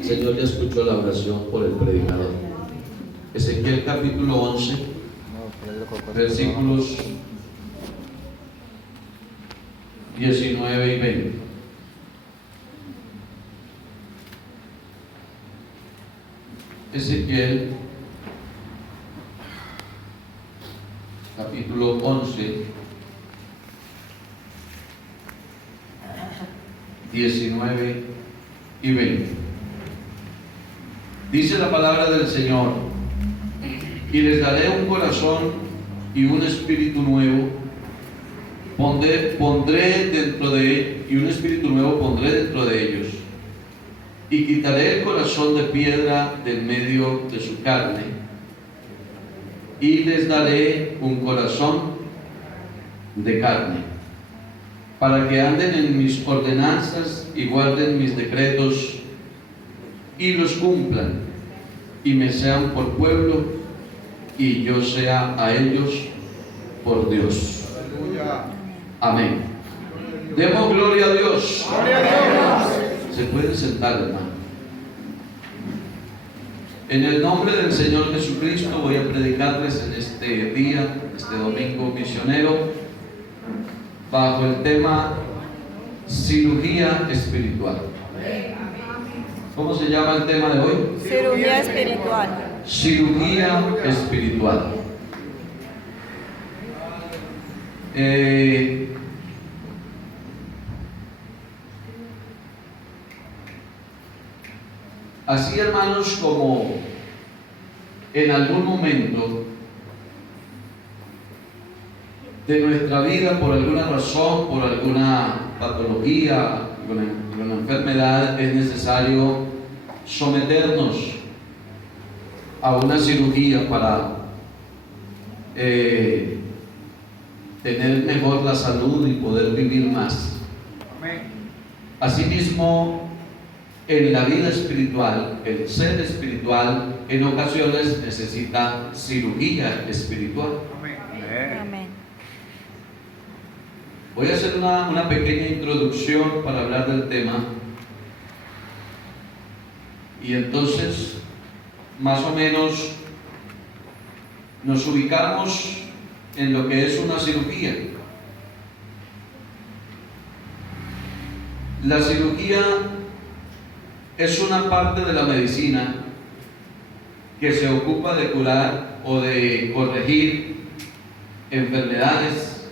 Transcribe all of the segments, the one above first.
El Señor ya escuchó la oración por el predicador. Ezequiel capítulo 11, versículos 19 y 20. Ezequiel capítulo 11, 19 y 20. Dice la palabra del Señor: y les daré un corazón y un espíritu nuevo, y un espíritu nuevo pondré dentro de ellos, y quitaré el corazón de piedra del medio de su carne, y les daré un corazón de carne, para que anden en mis ordenanzas y guarden mis decretos y los cumplan, y me sean por pueblo y yo sea a ellos por Dios. Amén. Demos gloria a Dios. Gloria a Dios. Se pueden sentar, hermano. En el nombre del Señor Jesucristo voy a predicarles en este día, este domingo misionero, bajo el tema cirugía espiritual. ¿Cómo se llama el tema de hoy? Cirugía espiritual. Cirugía espiritual. Así, hermanos, como en algún momento de nuestra vida, por alguna razón, por alguna patología, alguna enfermedad, es necesario someternos a una cirugía para tener mejor la salud y poder vivir más. Asimismo, en la vida espiritual, el ser espiritual en ocasiones necesita cirugía espiritual. Amén. Voy a hacer una pequeña introducción para hablar del tema, y entonces más o menos nos ubicamos en lo que es una cirugía. La cirugía es una parte de la medicina que se ocupa de curar o de corregir enfermedades,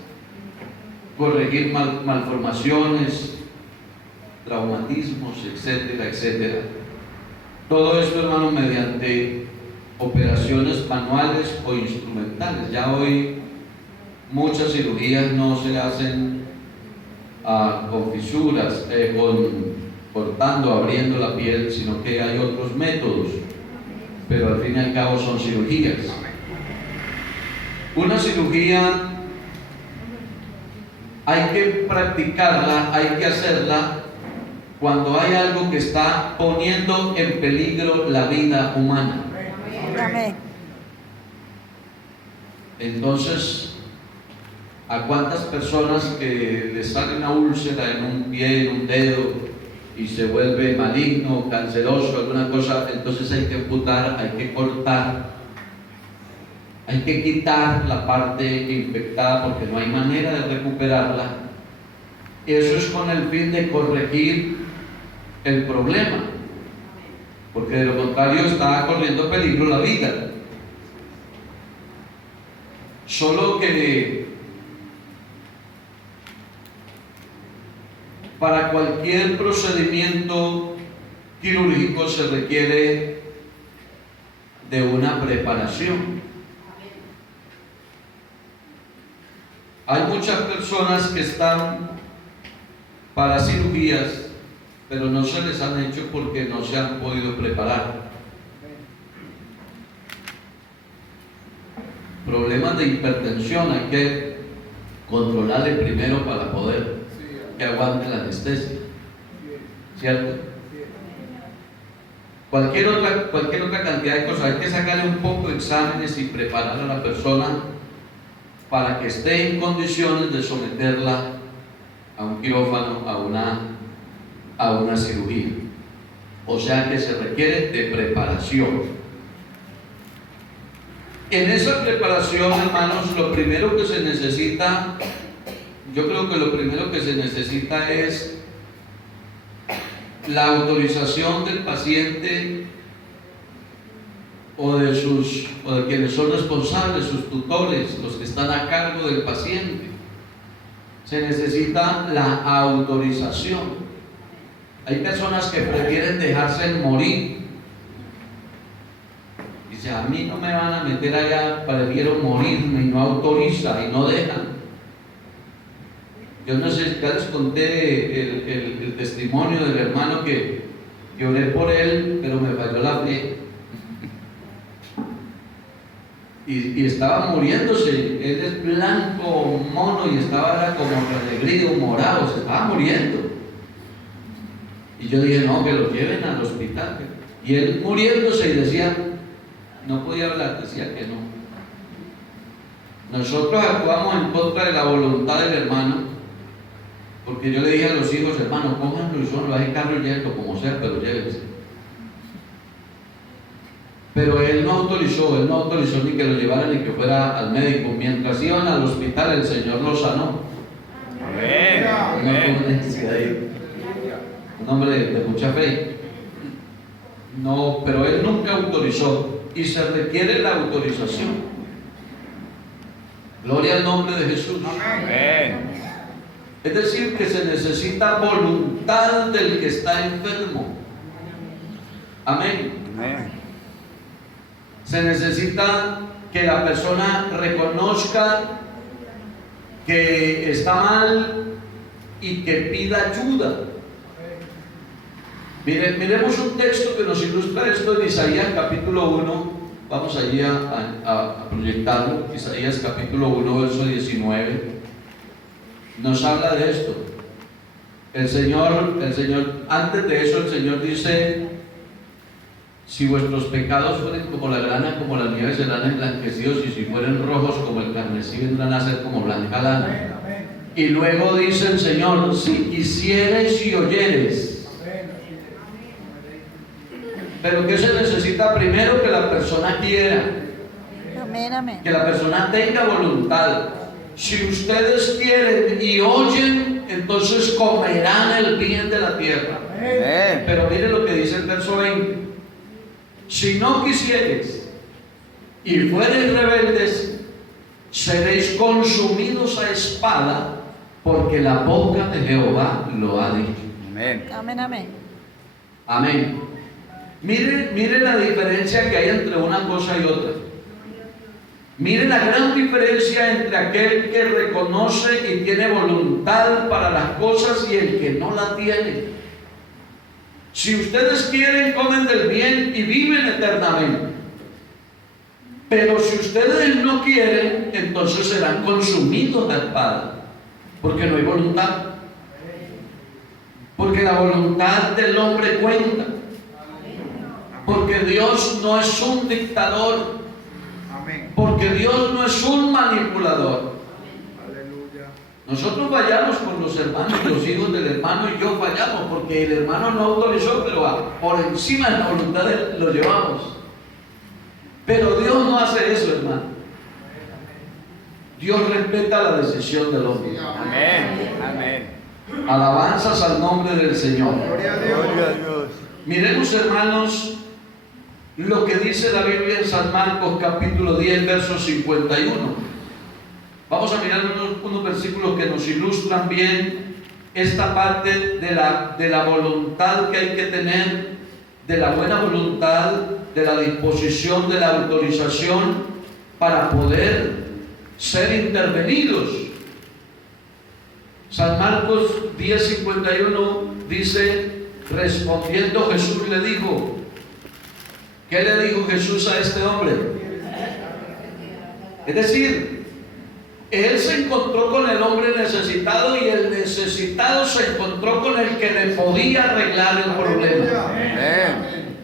corregir malformaciones, traumatismos, etcétera, etcétera. Todo esto, hermano, mediante operaciones manuales o instrumentales. Ya hoy muchas cirugías no se hacen con fisuras, cortando, abriendo la piel, sino que hay otros métodos, pero al fin y al cabo son cirugías. Una cirugía hay que practicarla, hay que hacerla cuando hay algo que está poniendo en peligro la vida humana. Amén. Entonces, ¿a cuántas personas que les sale una úlcera en un pie, en un dedo, y se vuelve maligno, canceroso, alguna cosa? Entonces hay que amputar, hay que cortar, hay que quitar la parte infectada porque no hay manera de recuperarla. Eso es con el fin de corregir el problema, porque de lo contrario está corriendo peligro la vida. Solo que para cualquier procedimiento quirúrgico se requiere de una preparación. Hay muchas personas que están para cirugías, pero no se les han hecho porque no se han podido preparar. Problemas de hipertensión hay que controlarle primero para poder que aguante la anestesia, ¿cierto? Cualquier otra cantidad de cosas, hay que sacarle un poco de exámenes y preparar a la persona para que esté en condiciones de someterla a un quirófano, a una cirugía. O sea que se requiere de preparación. En esa preparación, hermanos, lo primero que se necesita, yo creo que lo primero que se necesita es la autorización del paciente o de quienes son responsables, sus tutores, los que están a cargo del paciente. Se necesita la autorización. Hay personas que prefieren dejarse morir. Dice, a mí no me van a meter allá, prefiero morirme, y no autoriza y no dejan. Yo no sé, ya les conté el testimonio del hermano que oré por él, pero me falló la fe. Y estaba muriéndose. Él es blanco, mono, y estaba como renegrido, morado, se estaba muriendo. Y yo dije, no, que lo lleven al hospital. Y él muriéndose y decía, no podía hablar, decía que no. Nosotros actuamos en contra de la voluntad del hermano, porque yo le dije a los hijos, hermano, cójanlo y solo a ese carro y llévenlo como sea, pero llévense. Pero él no autorizó ni que lo llevaran ni que fuera al médico. Mientras iban al hospital, el Señor lo sanó. Amén. Un hombre de mucha fe. No, pero él nunca autorizó, y se requiere la autorización. Gloria al nombre de Jesús. Amén. Es decir, que se necesita voluntad del que está enfermo. Amén. Amén. Se necesita que la persona reconozca que está mal y que pida ayuda. Miremos un texto que nos ilustra esto en Isaías capítulo 1. Vamos allí a proyectarlo. Isaías capítulo 1, verso 19. Nos habla de esto. El Señor, antes de eso, el Señor dice: si vuestros pecados fueren como la grana, como la nieve, serán emblanquecidos, y si fueren rojos como el carmesí, vendrán a ser como blanca lana. Y luego dice el Señor: si quisieres y oyeres. Pero ¿qué se necesita? Primero, que la persona quiera. Amén, amén. Que la persona tenga voluntad. Si ustedes quieren y oyen, entonces comerán el bien de la tierra. Amén. Pero mire lo que dice el verso 20. Si no quisieres y fuereis rebeldes, seréis consumidos a espada, porque la boca de Jehová lo ha dicho. Amén. Amén, amén. Amén. Mire la diferencia que hay entre una cosa y otra. Mire la gran diferencia entre aquel que reconoce y tiene voluntad para las cosas y el que no la tiene. Si ustedes quieren, comen del bien y viven eternamente. Pero si ustedes no quieren, entonces serán consumidos a espada, porque no hay voluntad. Porque la voluntad del hombre cuenta. Porque Dios no es un dictador. Porque Dios no es un manipulador. Nosotros fallamos con los hermanos y los hijos del hermano, y yo fallamos porque el hermano no autorizó, pero por encima de la voluntad de él lo llevamos. Pero Dios no hace eso, hermano. Dios respeta la decisión del hombre. Amén. Amén. Alabanzas al nombre del Señor. Gloria a Dios. Miremos, hermanos, lo que dice la Biblia en San Marcos capítulo 10, verso 51. Vamos a mirar unos versículos que nos ilustran bien esta parte de la voluntad que hay que tener, de la buena voluntad, de la disposición, de la autorización para poder ser intervenidos. San Marcos 10:51 dice: respondiendo Jesús le dijo. ¿Qué le dijo Jesús a este hombre? Es decir, él se encontró con el hombre necesitado, y el necesitado se encontró con el que le podía arreglar el problema. Amén.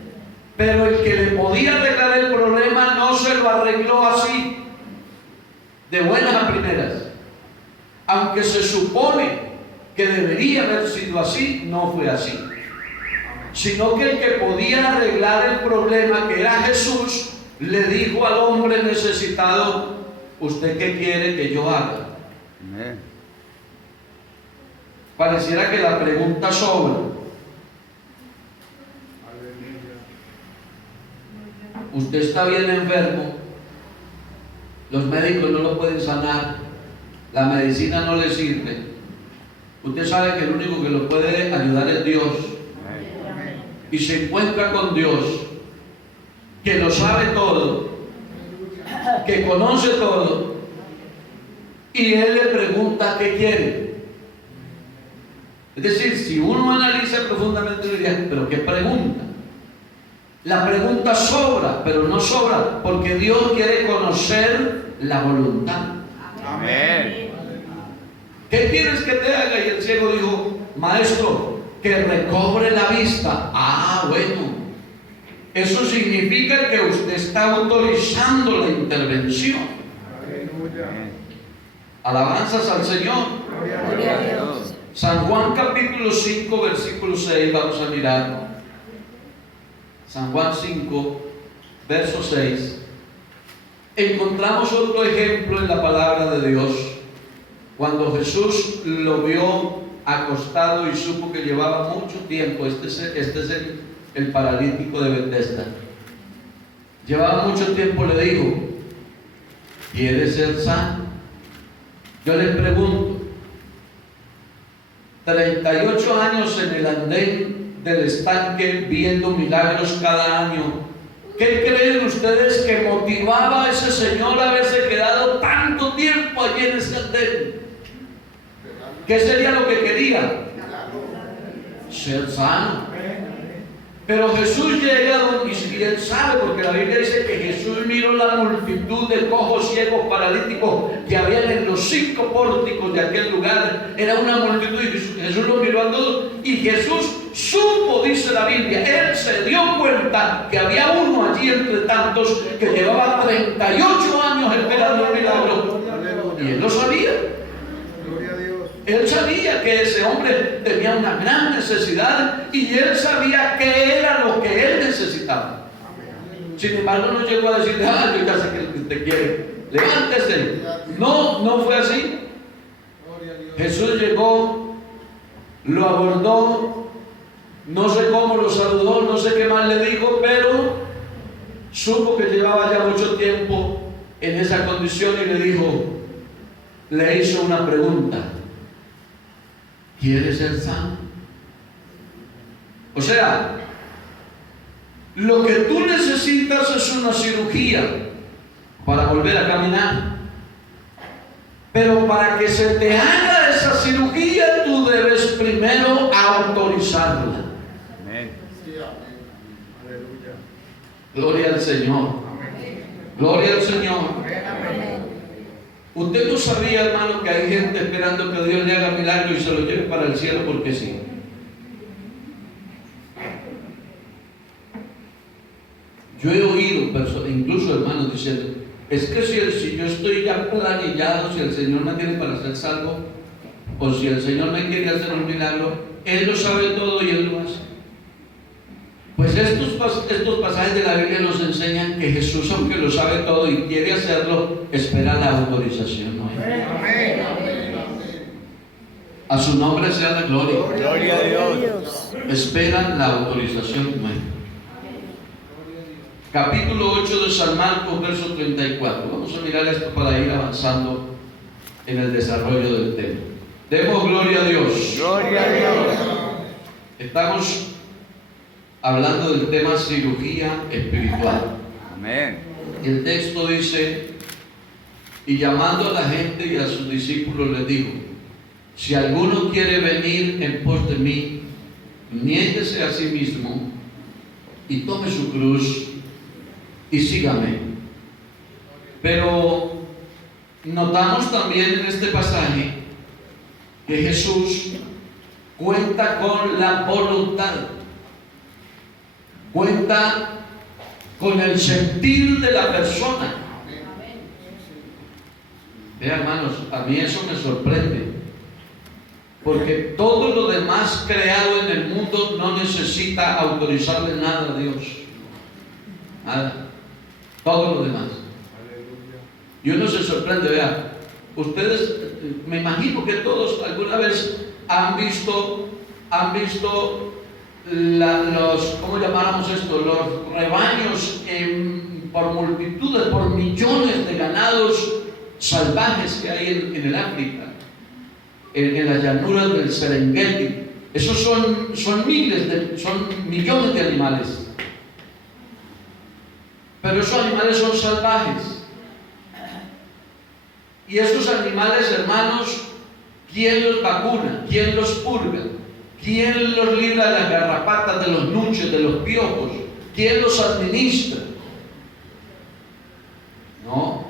Pero el que le podía arreglar el problema no se lo arregló así, de buenas a primeras. Aunque se supone que debería haber sido así, no fue así. sino que el que podía arreglar el problema, que era Jesús, le dijo al hombre necesitado: ¿usted qué quiere que yo haga? Amén. Pareciera que la pregunta sobra. Usted está bien enfermo, los médicos no lo pueden sanar, la medicina no le sirve. Usted sabe que el único que lo puede ayudar es Dios. Y se encuentra con Dios, que lo sabe todo, que conoce todo, y Él le pregunta qué quiere. Es decir, si uno analiza profundamente, diría: ¿pero qué pregunta? La pregunta sobra, pero no sobra porque Dios quiere conocer la voluntad. Amén. ¿Qué quieres que te haga? Y el ciego dijo: maestro, que recobre la vista. Ah, bueno, eso significa que usted está autorizando la intervención. Alabanzas al Señor. Gloria a Dios. San Juan capítulo 5 versículo 6, vamos a mirar. San Juan 5 verso 6. Encontramos otro ejemplo en la palabra de Dios. Cuando Jesús lo vio acostado y supo que llevaba mucho tiempo, este es el paralítico de Betesda. Llevaba mucho tiempo, le dijo: ¿quieres ser sano? Yo le pregunto, 38 años en el andén del estanque viendo milagros cada año, ¿qué creen ustedes que motivaba a ese señor a haberse quedado tanto tiempo allí en ese andén? ¿Qué sería lo que quería? Ser sano. Pero Jesús llega y él sabe, porque la Biblia dice que Jesús miró la multitud de cojos, ciegos, paralíticos que habían en los 5 pórticos de aquel lugar. Era una multitud y Jesús los miró a todos. Y Jesús supo, dice la Biblia, él se dio cuenta que había uno allí entre tantos que llevaba 38 años esperando el milagro. Y él lo sabía. Él sabía que ese hombre tenía una gran necesidad y él sabía qué era lo que él necesitaba. Sin embargo, no llegó a decirle: ah, yo ya sé que usted quiere, levántese. No fue así. Jesús llegó, lo abordó, no sé cómo lo saludó, no sé qué más le dijo, pero supo que llevaba ya mucho tiempo en esa condición y le dijo, le hizo una pregunta: ¿quieres ser sano? O sea, lo que tú necesitas es una cirugía para volver a caminar. Pero para que se te haga esa cirugía, tú debes primero autorizarla. Amén. Gloria al Señor. Gloria al Señor. Usted no sabía, hermano, que hay gente esperando que Dios le haga milagro y se lo lleve para el cielo porque sí. Yo he oído incluso hermanos diciendo: es que si yo estoy ya planillado, si el Señor me tiene para ser salvo, o si el Señor me quiere hacer un milagro, Él lo sabe todo y Él lo hace. Pues estos pasajes de la Biblia nos enseñan que Jesús, aunque lo sabe todo y quiere hacerlo, espera la autorización. ¿No? A su nombre sea la gloria. Gloria a Dios. Espera la autorización. ¿No? Capítulo 8 de San Marcos, verso 34. Vamos a mirar esto para ir avanzando en el desarrollo del tema. Demos gloria a Dios. Gloria a Dios. Estamos hablando del tema cirugía espiritual. Amén. El texto dice: y llamando a la gente y a sus discípulos les dijo: si alguno quiere venir en pos de mí, niéguese a sí mismo y tome su cruz y sígame. Pero notamos también en este pasaje que Jesús cuenta con la voluntad, cuenta con el sentir de la persona. Vean, hermanos, a mí eso me sorprende. Porque todo lo demás creado en el mundo no necesita autorizarle nada a Dios. Nada. Todo lo demás. Y uno se sorprende, vea. Ustedes, me imagino que todos alguna vez han visto los, ¿cómo llamáramos esto? Los rebaños por multitudes, por millones de ganados salvajes que hay en el África, en las llanuras del Serengeti. Esos son millones de animales. Pero esos animales son salvajes. Y esos animales, hermanos, ¿quién los vacuna? ¿Quién los purga? ¿Quién los libra de las garrapatas, de los nuches, de los piojos? ¿Quién los administra? No.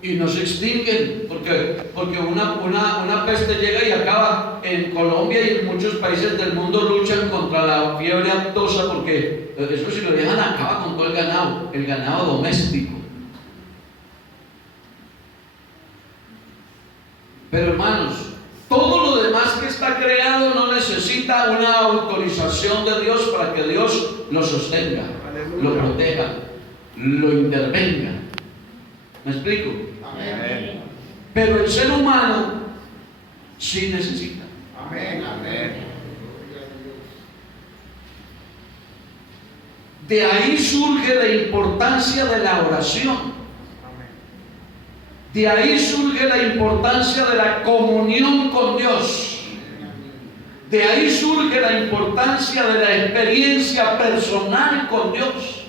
Y no se extinguen, porque una peste llega y acaba. En Colombia y en muchos países del mundo luchan contra la fiebre aftosa, porque eso, si lo dejan, acaba con todo el ganado doméstico. Pero hermanos, todo lo demás que está creado no necesita una autorización de Dios para que Dios lo sostenga, lo proteja, lo intervenga. ¿Me explico? Amén. Pero el ser humano sí necesita. Amén. Amén. De ahí surge la importancia de la oración. De ahí surge la importancia de la comunión con Dios. De ahí surge la importancia de la experiencia personal con Dios.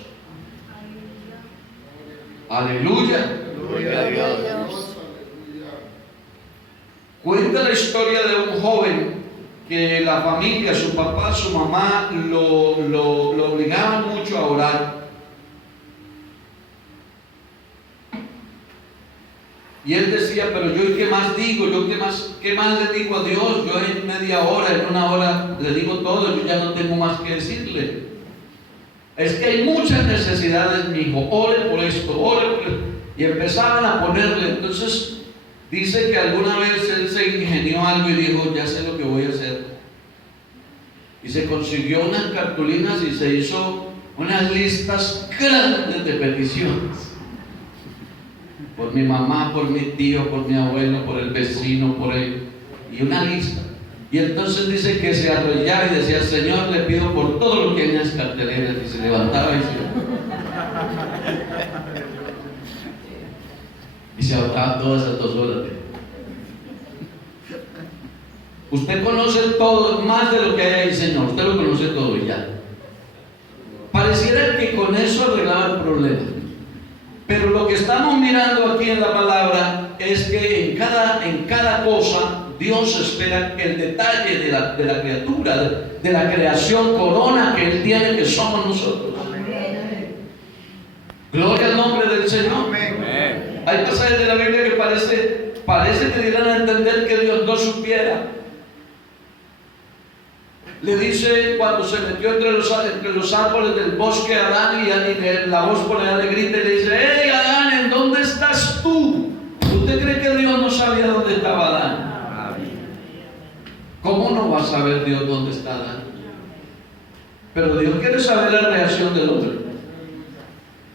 Aleluya. Gloria a Dios. Cuenta la historia de un joven que la familia, su papá, su mamá, lo obligaban mucho a orar. Y él decía, pero yo ¿qué más digo? ¿Yo qué más le digo a Dios? Yo en media hora, en una hora le digo todo, yo ya no tengo más que decirle. Es que hay muchas necesidades, mi hijo, ore por esto, ore por esto. Y empezaban a ponerle. Entonces dice que alguna vez él se ingenió algo y dijo, ya sé lo que voy a hacer. Y se consiguió unas cartulinas y se hizo unas listas grandes de peticiones. Por mi mamá, por mi tío, por mi abuelo, por el vecino, por él. Y una lista. Y entonces dice que se arrodillaba y decía, Señor, le pido por todo lo que hay en las carteleras. Y se levantaba y se ahorraba todas esas 2 horas. Usted conoce todo, más de lo que hay ahí, Señor. Usted lo conoce todo y ya. Pareciera que con eso arreglaba el problema. Pero lo que estamos mirando aquí en la palabra es que en cada cosa Dios espera que el detalle de la criatura, de la creación corona que Él tiene, que somos nosotros. Amén. Gloria al nombre del Señor. Amén. Hay pasajes de la Biblia que parece que dieran a entender que Dios no supiera. Le dice cuando se metió entre los árboles del bosque a Adán y la voz por allá le grita y le dice, ¡Hey Adán, ¿en dónde estás tú? ¿Usted cree que Dios no sabía dónde estaba Adán? ¿Cómo no va a saber Dios dónde está Adán? Pero Dios quiere saber la reacción del hombre.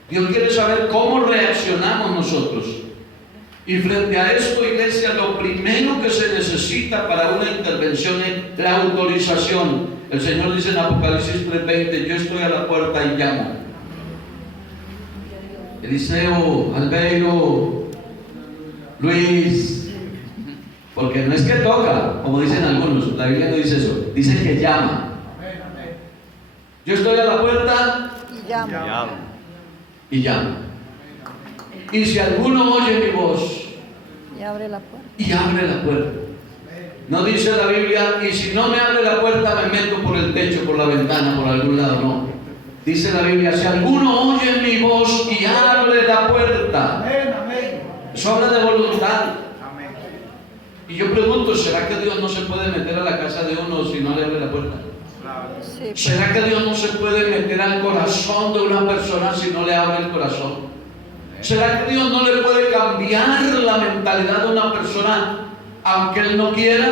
Dios quiere saber cómo reaccionamos nosotros. Y frente a esto, iglesia, lo primero que se necesita para una intervención es la autorización. El Señor dice en Apocalipsis 3:20, yo estoy a la puerta y llamo. Eliseo, Albeiro, Luis, porque no es que toca, como dicen algunos, la Biblia no dice eso, dice que llama. Yo estoy a la puerta Y llamo. y llamo. Y si alguno oye mi voz Y abre la puerta. y abre la puerta, no dice la Biblia, y si no me abre la puerta me meto por el techo, por la ventana, por algún lado, no. Dice la Biblia, si alguno oye mi voz y abre la puerta. Eso habla de voluntad. Y yo pregunto, ¿será que Dios no se puede meter a la casa de uno si no le abre la puerta? Sí, ¿Será que Dios no se puede meter al corazón de una persona si no le abre el corazón? ¿Será que Dios no le puede cambiar la mentalidad de una persona aunque él no quiera,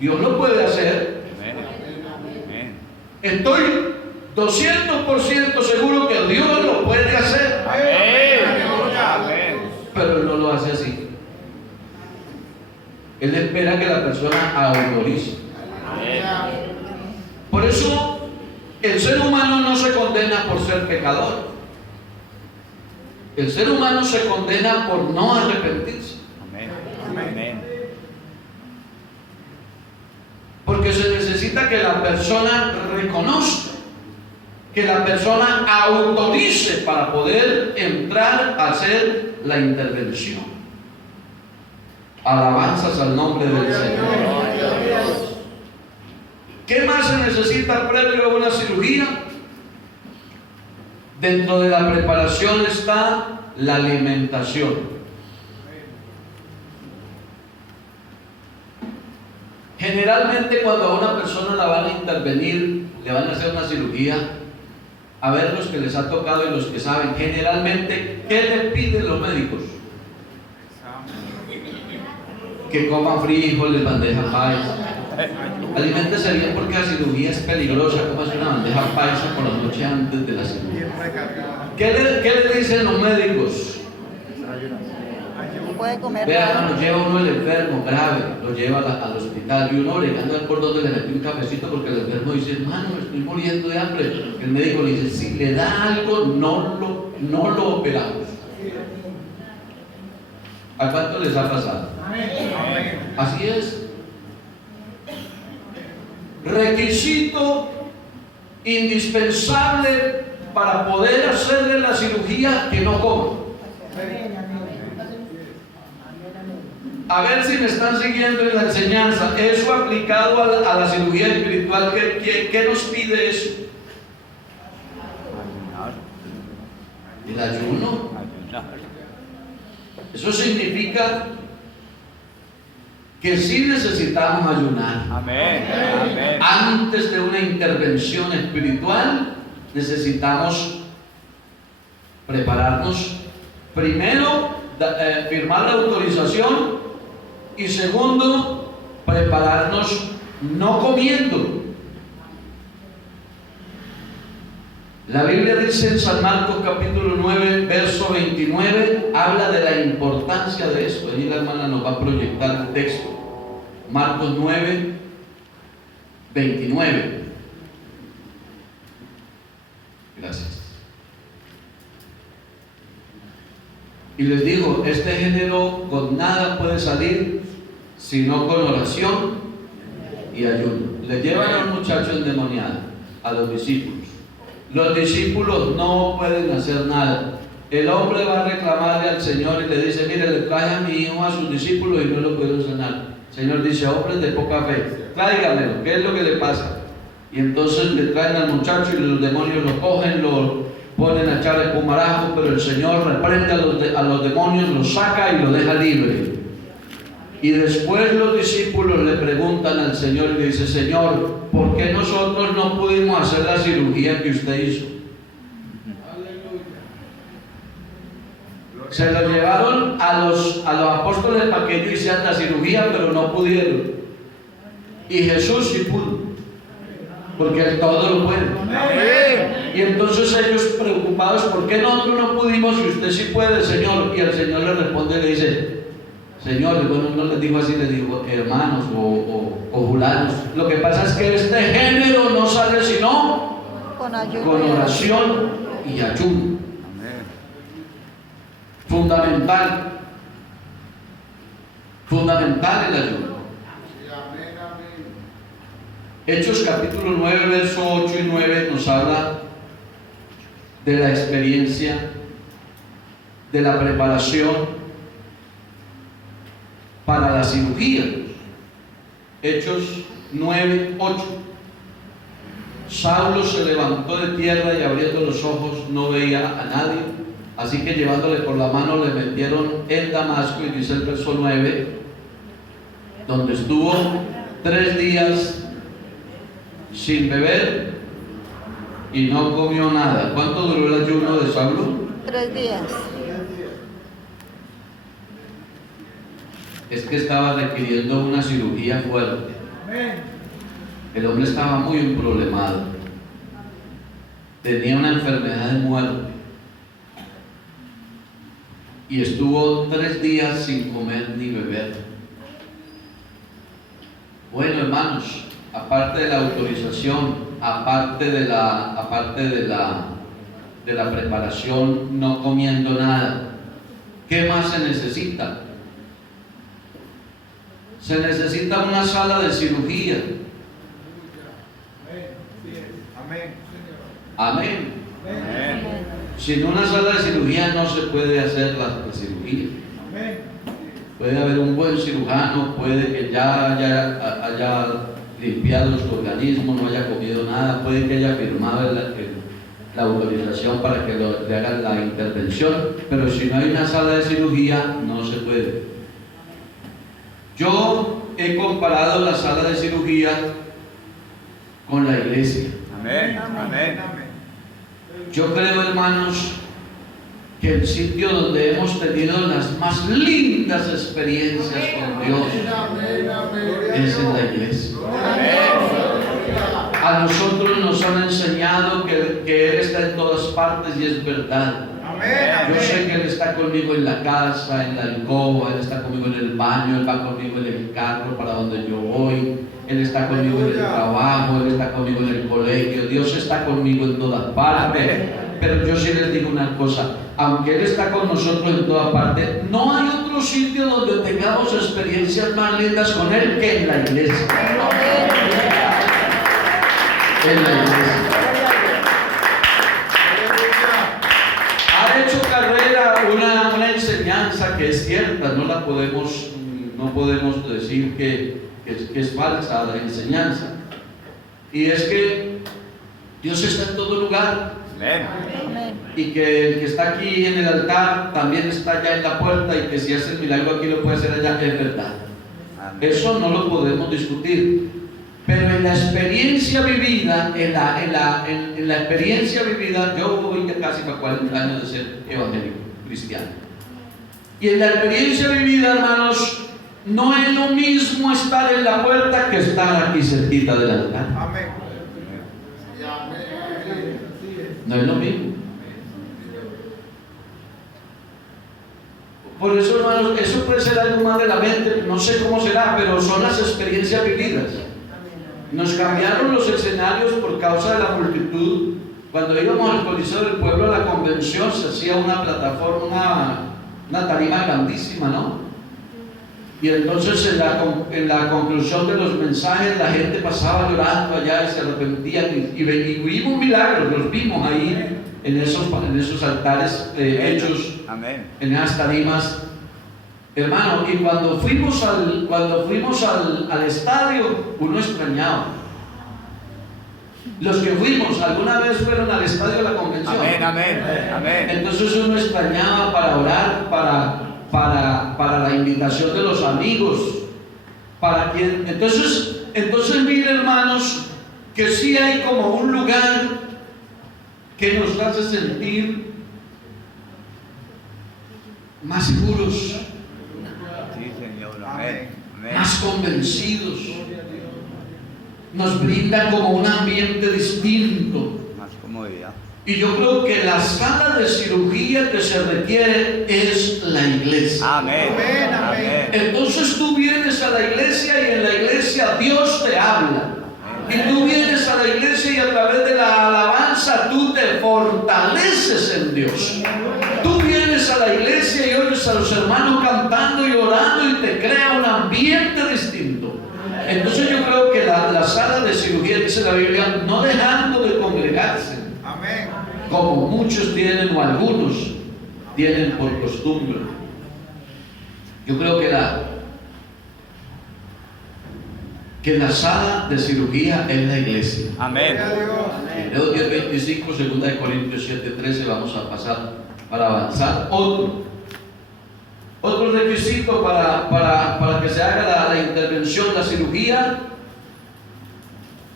Dios lo puede hacer. Amén. Estoy 200% seguro que Dios lo puede hacer. Amén. Pero Él no lo hace así. Él espera que la persona autorice. Por eso el ser humano no se condena por ser pecador. El ser humano se condena por no arrepentirse. Amén. Porque se necesita que la persona reconozca, que la persona autorice para poder entrar a hacer la intervención. Alabanzas al nombre del Señor. ¿Qué más se necesita previo a una cirugía? Dentro de la preparación está la alimentación. Generalmente cuando a una persona la van a intervenir, le van a hacer una cirugía, a ver los que les ha tocado y los que saben, generalmente, ¿qué le piden los médicos? Que coman frijoles, bandeja paisa. Aliméntese bien porque la cirugía es peligrosa. Cómase una bandeja paisa por la noche antes de la cirugía. ¿Qué le dicen los médicos? No puede comer Vean, nada. lo lleva uno el enfermo grave, lo lleva al hospital y uno bregando al cordón le mete un cafecito porque el enfermo dice, hermano, me estoy muriendo de hambre. El médico le dice, si le da algo, no lo operamos. ¿A cuánto les ha pasado? Así es. Requisito indispensable para poder hacerle la cirugía, que no coma. A ver si me están siguiendo en la enseñanza. Eso aplicado a la cirugía espiritual, ¿qué nos pide eso? El ayuno. Eso significa que sí necesitamos ayunar. Amén. Antes de una intervención espiritual necesitamos prepararnos. Primero, firmar la autorización, y segundo, prepararnos no comiendo. La Biblia dice en San Marcos capítulo 9, verso 29, habla de la importancia de esto. Allí la hermana nos va a proyectar el texto. Marcos 9, 29. Gracias. Y les digo, este género con nada puede salir sino con oración y ayuno. Le llevan a un muchacho endemoniado, a los discípulos. Los discípulos no pueden hacer nada. El hombre va a reclamarle al Señor y le dice, mire, le traje a mi hijo a sus discípulos y no lo pudieron sanar. El Señor dice, hombres de poca fe, tráiganmelo, ¿qué es lo que le pasa? Y entonces le traen al muchacho y los demonios lo cogen, lo ponen a echar espumarajo, pero el Señor reprende a los demonios, los saca y lo deja libre. Y después los discípulos le preguntan al Señor y le dicen, Señor, ¿por qué nosotros no pudimos hacer la cirugía que usted hizo? Se lo llevaron a los apóstoles para que ellos hicieran la cirugía, pero no pudieron. Y Jesús sí pudo, porque Él todo lo puede. Y entonces ellos preocupados, ¿por qué nosotros no pudimos y usted sí puede, Señor? Y el Señor le responde y le dice, Señor, bueno, no les digo así, les digo hermanos o julanos. Lo que pasa es que este género no sale sino con oración y ayuno. Fundamental el ayuno. Hechos capítulo 9, verso 8 y 9 nos habla de la experiencia, de la preparación para la cirugía. Hechos 9, 8. Saulo se levantó de tierra y abriendo los ojos no veía a nadie, así que llevándole por la mano le metieron en Damasco, y dice el verso 9, donde estuvo 3 días sin beber y no comió nada. ¿Cuánto duró el ayuno de Saulo? 3 días. es que estaba requiriendo una cirugía fuerte. El hombre estaba muy problemado. Tenía una enfermedad de muerte. Y estuvo 3 días sin comer ni beber. Bueno, hermanos, aparte de la autorización, aparte de la preparación, no comiendo nada, ¿qué más se necesita? Se necesita una sala de cirugía. Amén. Sin una sala de cirugía no se puede hacer la cirugía. Puede haber un buen cirujano, puede que ya haya limpiado su organismo, no haya comido nada, puede que haya firmado la autorización para que le hagan la intervención, pero si no hay una sala de cirugía, no se puede. Yo he comparado la sala de cirugía con la iglesia. Amén. Amén. Yo creo, hermanos, que el sitio donde hemos tenido las más lindas experiencias con Dios es en la iglesia. A nosotros nos han enseñado que Él está en todas partes y es verdad. Yo sé que Él está conmigo en la casa, en la alcoba, Él está conmigo en el baño, Él va conmigo en el carro para donde yo voy, Él está conmigo en el trabajo, Él está conmigo en el colegio, Dios está conmigo en todas partes. Pero yo sí les digo una cosa, aunque Él está con nosotros en todas partes, no hay otro sitio donde tengamos experiencias más lindas con Él que en la iglesia. En la iglesia. Ha hecho carrera una enseñanza que es cierta, no podemos decir que es falsa la enseñanza. Y es que Dios está en todo lugar. Amén. Y que el que está aquí en el altar también está allá en la puerta, y que si hace el milagro aquí lo puede hacer allá, es verdad. Eso no lo podemos discutir. Pero en la experiencia vivida, en la experiencia vivida, yo voy ya casi para 40 años de ser evangélico cristiano. Y en la experiencia vivida, hermanos, no es lo mismo estar en la puerta que estar aquí cerquita del altar. Amén. No es lo mismo. Por eso, hermanos, eso puede ser algo más de la mente, no sé cómo será, pero son las experiencias vividas. Nos cambiaron los escenarios por causa de la multitud. Cuando íbamos al Coliseo del Pueblo, a la convención, se hacía una plataforma, una tarima grandísima, ¿no? Y entonces en la conclusión de los mensajes, la gente pasaba llorando allá y se arrepentían, y vimos milagros, los vimos ahí en esos altares hechos. Amén. En esas tarimas, hermano. Y cuando fuimos al estadio, uno extrañaba. Los que fuimos alguna vez fueron al estadio de la convención. Amén, amén, amén. Entonces uno extrañaba para orar, para la invitación de los amigos, para quien. Entonces mire, hermanos, que sí hay como un lugar que nos hace sentir más seguros, Sí, Señor. Amén. Amén. más convencidos. Nos brinda como un ambiente distinto. Más comodidad. Y yo creo que la sala de cirugía que se requiere es la iglesia. Amén. Amén, amén. Entonces tú vienes a la iglesia y en la iglesia Dios te habla. Y tú vienes a la iglesia y a través de la alabanza tú te fortaleces en Dios. Tú vienes a la iglesia y oyes a los hermanos cantando y orando y te crea un ambiente distinto. Entonces yo creo que la sala de cirugía, dice la Biblia, no dejando de congregarse, Amén. como muchos tienen o algunos tienen por costumbre. Yo creo que la sala de cirugía es la iglesia. Amén. Hebreos 10:25, 2 Corintios 7:13, vamos a pasar para avanzar. Otro requisito para que se haga la intervención, la cirugía,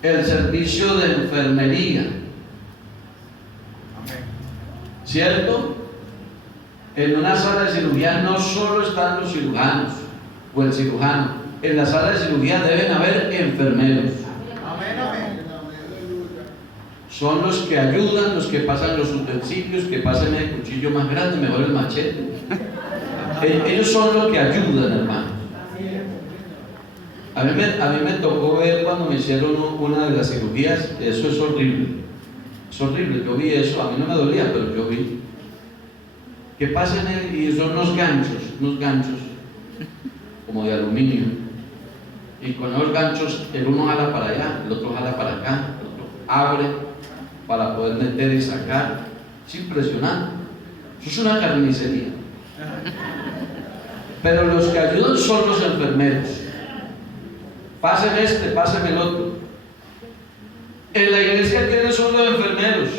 el servicio de enfermería. Amén. ¿Cierto? En una sala de cirugía no solo están los cirujanos, o el cirujano. En la sala de cirugía deben haber enfermeros. Son los que ayudan, los que pasan los utensilios, que pasan el cuchillo más grande, mejor el machete. Ellos son los que ayudan, hermano. A mí me tocó ver cuando me hicieron una de las cirugías. Eso es horrible. Es horrible. Yo vi eso, a mí no me dolía, pero yo vi. Que pasan y son unos ganchos, como de aluminio. Y con los ganchos, el uno jala para allá, el otro jala para acá, el otro abre para poder meter y sacar. Es impresionante. Eso es una carnicería. Pero los que ayudan son los enfermeros. Pasen este, pasen el otro. En la iglesia, ¿quiénes son los enfermeros?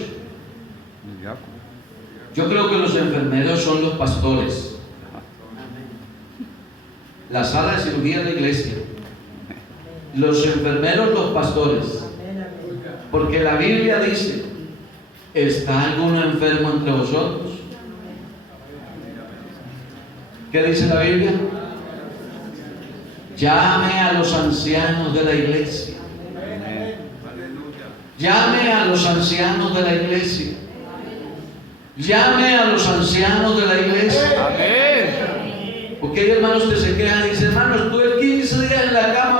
Yo creo que los enfermeros son los pastores. La sala de cirugía de la iglesia. Los enfermeros, los pastores. Porque la Biblia dice: ¿está alguno enfermo entre vosotros? ¿Qué dice la Biblia? Llame a los ancianos de la iglesia. Llame a los ancianos de la iglesia. Llame a los ancianos de la iglesia. Amén. Porque hay hermanos que se quejan y dicen: hermano, estuve